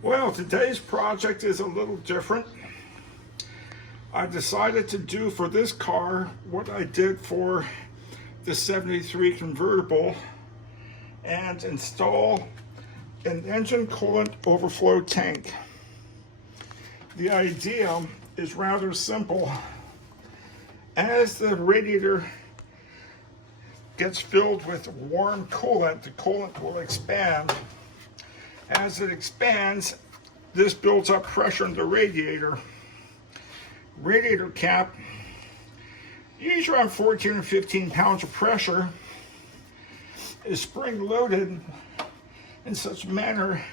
Well, today's project is a little different. I decided to do for this car what I did for the 73 convertible and install an engine coolant overflow tank. The idea is rather simple. As the radiator gets filled with warm coolant, the coolant will expand. As it expands, this builds up pressure in the radiator. Radiator cap, usually around 14 or 15 pounds of pressure, is spring loaded in such a manner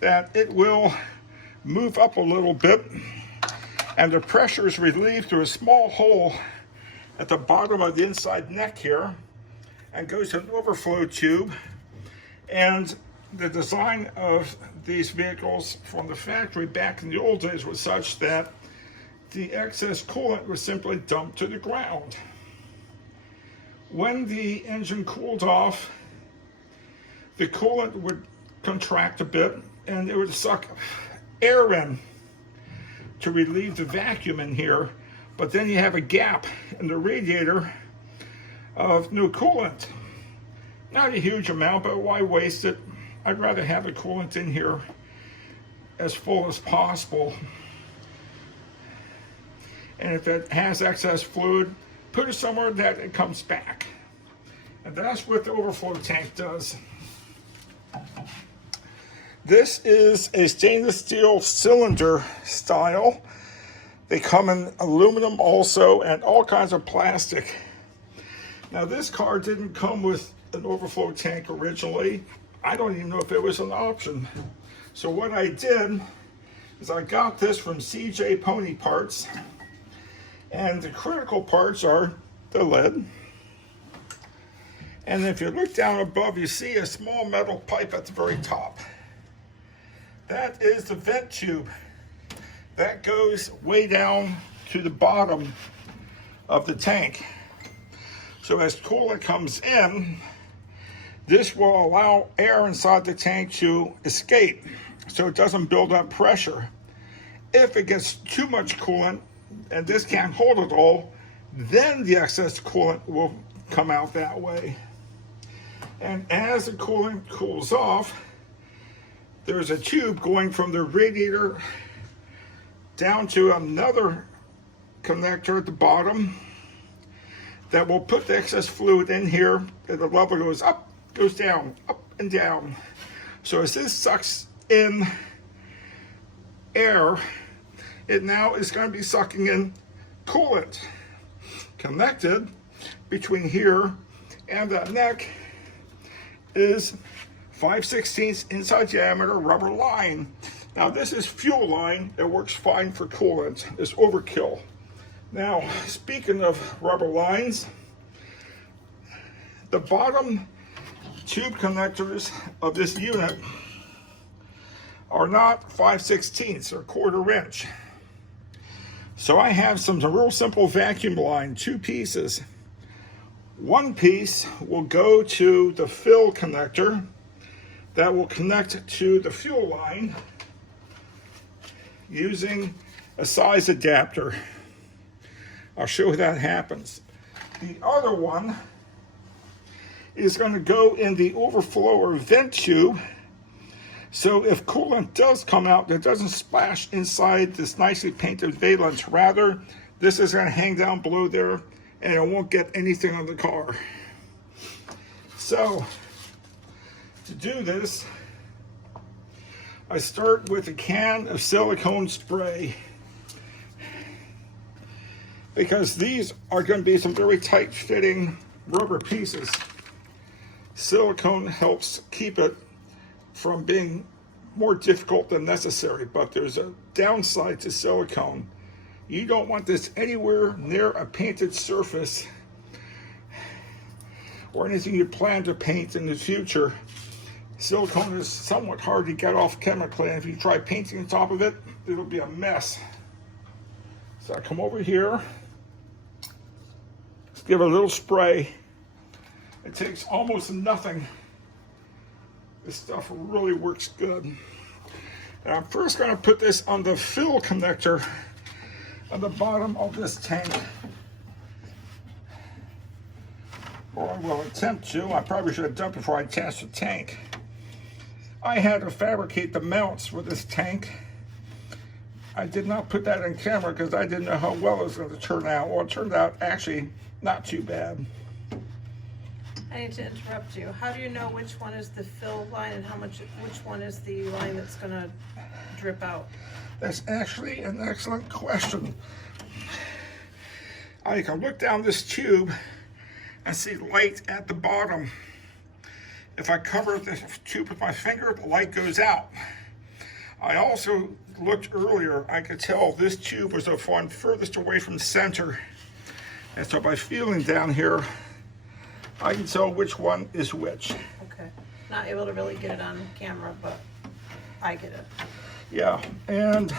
that it will move up a little bit, and the pressure is relieved through a small hole at the bottom of the inside neck here and goes to an overflow tube. And the design of these vehicles from the factory back in the old days was such that the excess coolant was simply dumped to the ground. When the engine cooled off, the coolant would contract a bit and it would suck air in to relieve the vacuum in here, but then you have a gap in the radiator of no coolant. Not a huge amount, but why waste it? I'd rather have the coolant in here as full as possible. And if it has excess fluid, put it somewhere that it comes back. And that's what the overflow tank does. This is a stainless steel cylinder style. They come in aluminum also and all kinds of plastic. Now this car didn't come with an overflow tank originally. I don't even know if it was an option. So what I did is I got this from CJ Pony Parts, and the critical parts are the lid. And if you look down above, you see a small metal pipe at the very top. That is the vent tube. That goes way down to the bottom of the tank. So as coolant comes in, this will allow air inside the tank to escape so it doesn't build up pressure. If it gets too much coolant and this can't hold it all, then the excess coolant will come out that way. And as the coolant cools off, there's a tube going from the radiator down to another connector at the bottom that will put the excess fluid in here, and the level goes up, goes down, up and down. So as this sucks in air, it now is going to be sucking in coolant. Connected between here and that neck is 5/16 inside diameter rubber line. Now this is fuel line. It works fine for coolant. It's overkill. Now, speaking of rubber lines, the bottom tube connectors of this unit are not 5/16, they're 1/4 inch. So I have some real simple vacuum line, 2 pieces. One piece will go to the fill connector that will connect to the fuel line using a size adapter. I'll show you how that happens. The other one is going to go in the overflow or vent tube. So if coolant does come out, it doesn't splash inside this nicely painted valence. Rather, this is going to hang down below there and it won't get anything on the car. So to do this, I start with a can of silicone spray, because these are going to be some very tight fitting rubber pieces. Silicone helps keep it from being more difficult than necessary, but there's a downside to silicone. You don't want this anywhere near a painted surface or anything you plan to paint in the future. Silicone is somewhat hard to get off chemically, and if you try painting on top of it, it'll be a mess. So I come over here, give it a little spray. It takes almost nothing. This stuff really works good. And I'm first going to put this on the fill connector on the bottom of this tank. Or I will attempt to. I probably should have done it before I attached the tank. I had to fabricate the mounts for this tank. I did not put that in camera because I didn't know how well it was going to turn out. Well, it turned out actually not too bad. I need to interrupt you. How do you know which one is the fill line and which one is the line that's going to drip out? That's actually an excellent question. I can look down this tube and see light at the bottom. If I cover the tube with my finger, the light goes out. I also looked earlier, I could tell this tube was the one furthest away from center. And so by feeling down here, I can tell which one is which. Okay. Not able to really get it on camera, but I get it. Yeah, and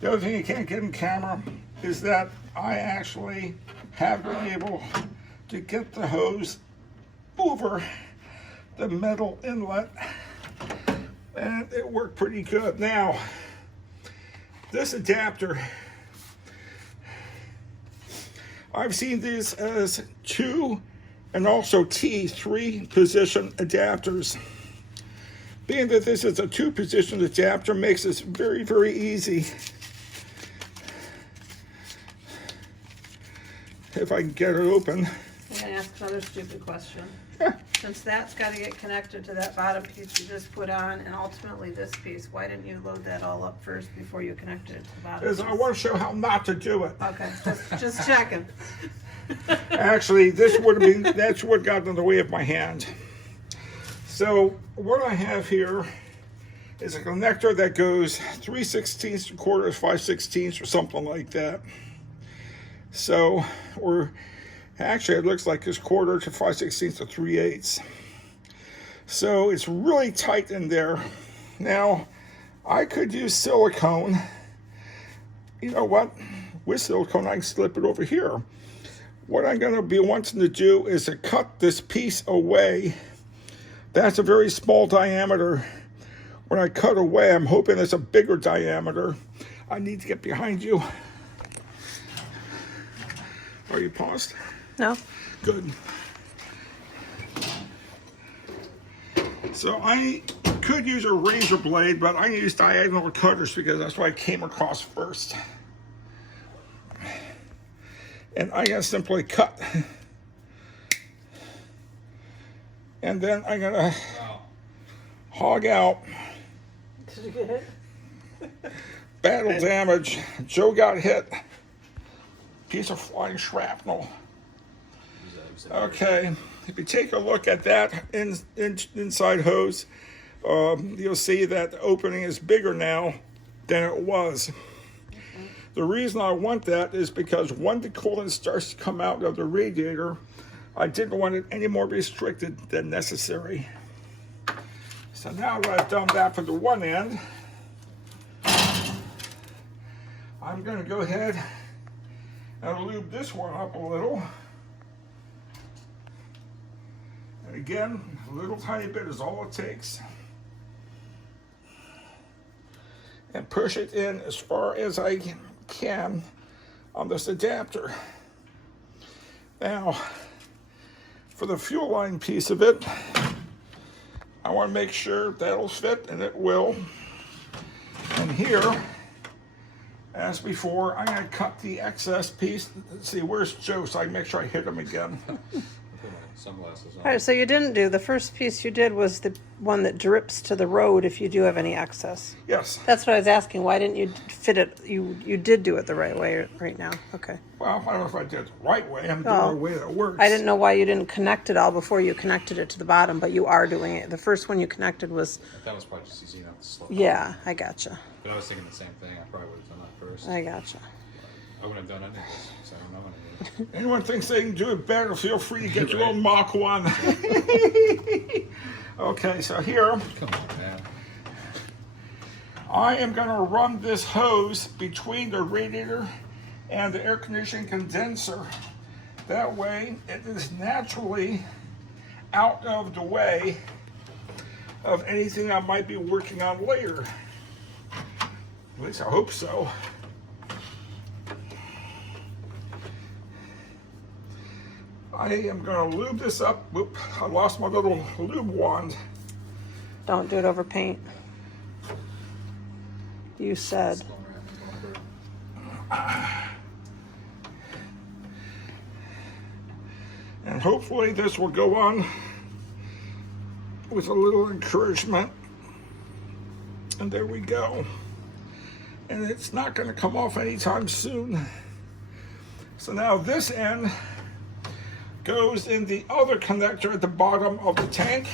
the other thing you can't get in camera is that I actually have been able to get the hose over the metal inlet, and it worked pretty good. Now, this adapter, I've seen these as 2 and also T3 position adapters. Being that this is a 2-position adapter makes this very, very easy. If I can get it open. I'm going to ask another stupid question. Since that's got to get connected to that bottom piece you just put on, and ultimately this piece, why didn't you load that all up first before you connected it to the bottom? Because I want to show how not to do it. Okay, just checking. Actually, that's what got in the way of my hand. So what I have here is a connector that goes 3/16 quarters, 5/16 or something like that. So, or actually it looks like it's quarter to 5/16 to 3/8. So it's really tight in there. Now, I could use silicone. You know what? With silicone, I can slip it over here. What I'm going to be wanting to do is to cut this piece away. That's a very small diameter. When I cut away, I'm hoping it's a bigger diameter. I need to get behind you. Are you paused? No. Good. So I could use a razor blade, but I use diagonal cutters because that's what I came across first. And I gotta simply cut. And then I'm gonna hog out. Did you get hit? Battle damage. Joe got hit. Piece of flying shrapnel. Okay, if you take a look at that inside hose, you'll see that the opening is bigger now than it was. The reason I want that is because when the coolant starts to come out of the radiator, I didn't want it any more restricted than necessary. So now that I've done that for the one end, I'm going to go ahead and lube this one up a little. And again, a little tiny bit is all it takes. And push it in as far as I can on this adapter. Now, for the fuel line piece of it, I want to make sure that'll fit, and it will. And here, as before, I'm going to cut the excess piece. Let's see, where's Joe, so I can make sure I hit him again. Sunglasses on. All right, so you didn't do, the first piece you did was the one that drips to the road if you do have any excess. Yes. That's what I was asking. Why didn't you fit it? You did do it the right way right now. Okay. Well, I don't know if I did it the right way. I'm doing the way that works. I didn't know why you didn't connect it all before you connected it to the bottom, but you are doing it. The first one you connected was... That was probably just easy enough to slow. Yeah, I gotcha. But I was thinking the same thing. I probably would have done that first. I gotcha. I wouldn't have done any of this, so I don't know any of it. Anyone thinks they can do it better, feel free to get your own Mach 1. Okay, so here, Come on, man. I am going to run this hose between the radiator and the air conditioning condenser. That way, it is naturally out of the way of anything I might be working on later. At least I hope so. I am going to lube this up. Whoop, I lost my little lube wand. Don't do it over paint. You said. And hopefully this will go on with a little encouragement. And there we go. And it's not going to come off anytime soon. So now this end goes in the other connector at the bottom of the tank.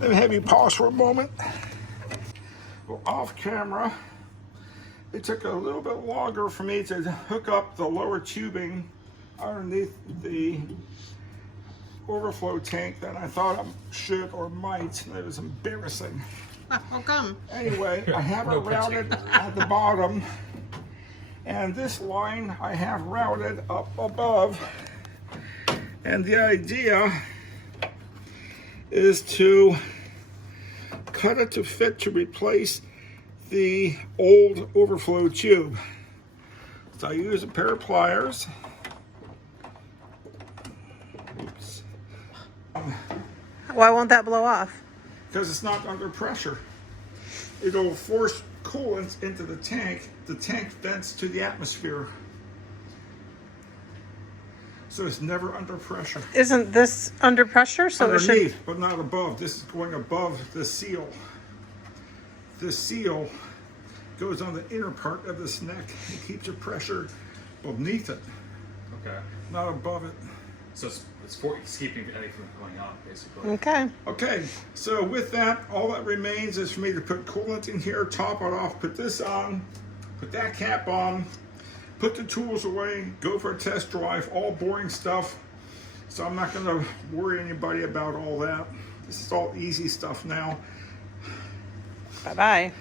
Let me have you pause for a moment. Well, off camera, it took a little bit longer for me to hook up the lower tubing underneath the overflow tank than I thought I should or might. It was embarrassing. How come? Anyway, I have it routed at the bottom, and this line I have routed up above. And the idea is to cut it to fit to replace the old overflow tube. So I use a pair of pliers. Oops. Why won't that blow off? Because it's not under pressure. It'll force coolant into the tank. The tank vents to the atmosphere. So it's never under pressure. Isn't this under pressure? So it Underneath, should. but not above. This is going above the seal. The seal goes on the inner part of this neck. It keeps the pressure beneath it, Okay. not above it. So it's keeping anything from going on, basically. Okay. Okay, so with that, all that remains is for me to put coolant in here, top it off, put this on, put that cap on, put the tools away, go for a test drive, all boring stuff. So I'm not gonna worry anybody about all that. This is all easy stuff now. Bye-bye.